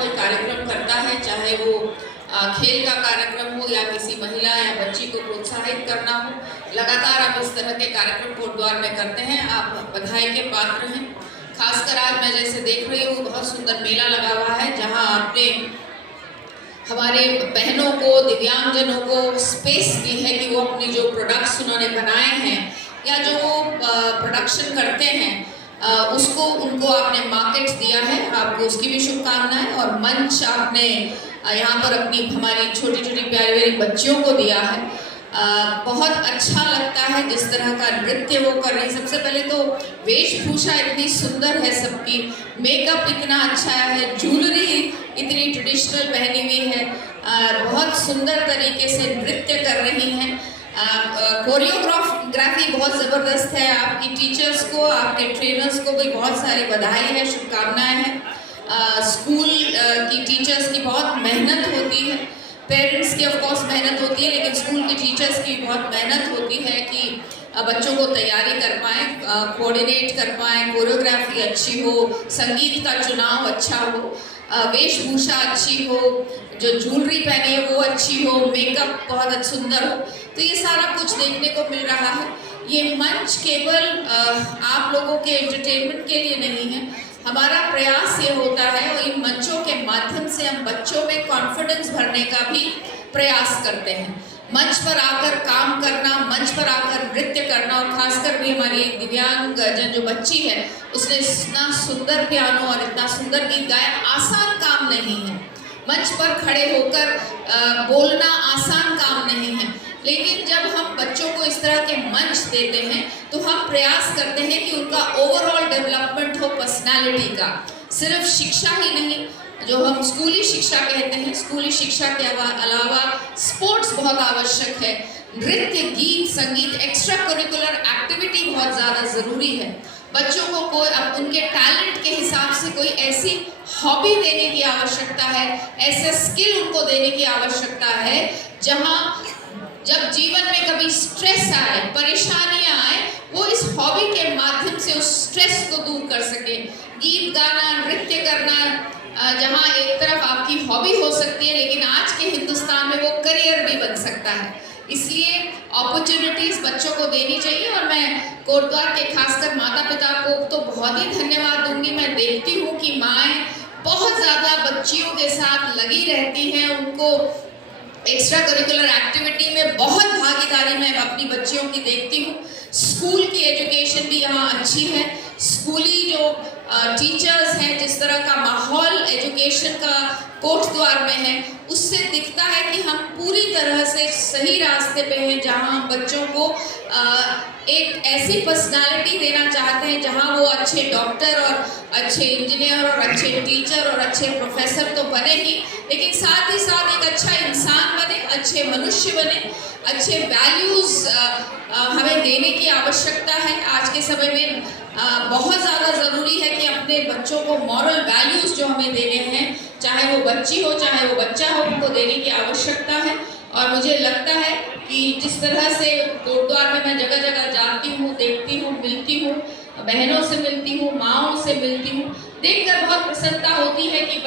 कोई कार्यक्रम करता है, चाहे वो खेल का कार्यक्रम हो या किसी महिला या बच्ची को प्रोत्साहित करना हो, लगातार आप इस तरह के कार्यक्रम कोटद्वार में करते हैं। आप बधाई के पात्र हैं। खासकर आज मैं जैसे देख रही हूँ, बहुत सुंदर मेला लगा हुआ है, जहाँ आपने हमारे बहनों को, दिव्यांगजनों को स्पेस दी है कि वो अपनी जो प्रोडक्ट्स उन्होंने बनाए हैं या जो प्रोडक्शन करते हैं उसको उनको आपने मार्केट दिया है। आपको उसकी भी शुभकामनाएं। और मंच आपने यहाँ पर अपनी हमारी छोटी छोटी प्यारी प्यारी बच्चियों को दिया है। बहुत अच्छा लगता है जिस तरह का नृत्य वो कर रही। सबसे पहले तो वेशभूषा इतनी सुंदर है सबकी, मेकअप इतना अच्छा है, ज्वेलरी इतनी ट्रेडिशनल पहनी हुई है, बहुत सुंदर तरीके से नृत्य कर रही हैं। कोरियोग्राफी बहुत ज़बरदस्त है। आपकी टीचर्स को, आपके ट्रेनर्स को भी बहुत सारी बधाई है, शुभकामनाएं हैं। स्कूल की टीचर्स की बहुत मेहनत होती है, पेरेंट्स की ऑफ कोर्स मेहनत होती है, लेकिन स्कूल की टीचर्स की बहुत मेहनत होती है कि बच्चों को तैयारी कर पाएँ, कोऑर्डिनेट कर पाएँ, कोरियोग्राफी अच्छी हो, संगीत का चुनाव अच्छा हो, वेशभूषा अच्छी हो, जो ज्वेलरी पहनी है वो अच्छी हो, मेकअप बहुत सुंदर हो। तो ये सारा कुछ देखने को मिल रहा है। ये मंच केवल आप लोगों के एंटरटेनमेंट के लिए नहीं है। हमारा प्रयास ये होता है और इन मंचों के माध्यम से हम बच्चों में कॉन्फिडेंस भरने का भी प्रयास करते हैं। मंच पर आकर काम करना, मंच पर आकर नृत्य करना, और खासकर भी हमारी एक दिव्यांग जन जो बच्ची है, उसने इतना सुंदर पियानो और इतना सुंदर गीत गाया। आसान काम नहीं है, मंच पर खड़े होकर बोलना आसान काम नहीं है, लेकिन जब हम बच्चों को इस तरह के मंच देते हैं तो हम प्रयास करते हैं कि उनका ओवरऑल डेवलपमेंट हो पर्सनालिटी का। सिर्फ शिक्षा ही नहीं, जो हम स्कूली शिक्षा कहते हैं, स्कूली शिक्षा के अलावा स्पोर्ट्स बहुत आवश्यक है। नृत्य, गीत, संगीत, एक्स्ट्रा करिकुलर एक्टिविटी बहुत ज़्यादा ज़रूरी है। बच्चों को कोई उनके टैलेंट के हिसाब से कोई ऐसी हॉबी देने की आवश्यकता है, ऐसे स्किल उनको देने की आवश्यकता है जहाँ जब जीवन में कभी स्ट्रेस आए, परेशानियां आए, वो इस हॉबी के माध्यम से उस स्ट्रेस को दूर कर सके। गीत गाना, नृत्य करना, जहाँ एक तरफ आपकी हॉबी हो सकती है, लेकिन आज के हिंदुस्तान में वो करियर भी बन सकता है। इसलिए अपॉर्चुनिटीज़ बच्चों को देनी चाहिए। और मैं कोटद्वार के खासकर माता पिता को तो बहुत ही धन्यवाद दूंगी। मैं देखती हूँ कि माएँ बहुत ज़्यादा बच्चियों के साथ लगी रहती हैं, उनको एक्स्ट्रा करिकुलर एक्टिविटी में बहुत भागीदारी मैं अपनी बच्चियों की देखती हूँ। स्कूल की एजुकेशन भी यहाँ अच्छी है। स्कूली जो टीचर्स हैं, जिस तरह का माहौल एजुकेशन का कोटद्वार में है, उससे दिखता है कि हम पूरी तरह से सही रास्ते पे हैं, जहाँ हम बच्चों को एक ऐसी पर्सनालिटी देना चाहते हैं जहाँ वो अच्छे डॉक्टर और अच्छे इंजीनियर और अच्छे टीचर और अच्छे प्रोफेसर तो बने ही, लेकिन साथ ही साथ एक अच्छा इंसान बने, अच्छे मनुष्य बने। अच्छे वैल्यूज़ हमें देने की आवश्यकता है। आज के समय में बहुत ज़्यादा ज़रूरी है कि अपने बच्चों को मॉरल वैल्यूज़ जो हमें देने हैं, चाहे वो बच्ची हो चाहे वो बच्चा हो, उनको देने की आवश्यकता है। और मुझे लगता है कि जिस तरह से कोटद्वार में मैं जगह जगह जाती हूँ, देखती हूँ, मिलती हूँ, बहनों से मिलती हूँ, माँओं से मिलती हूँ, देखकर बहुत प्रसन्नता होती है कि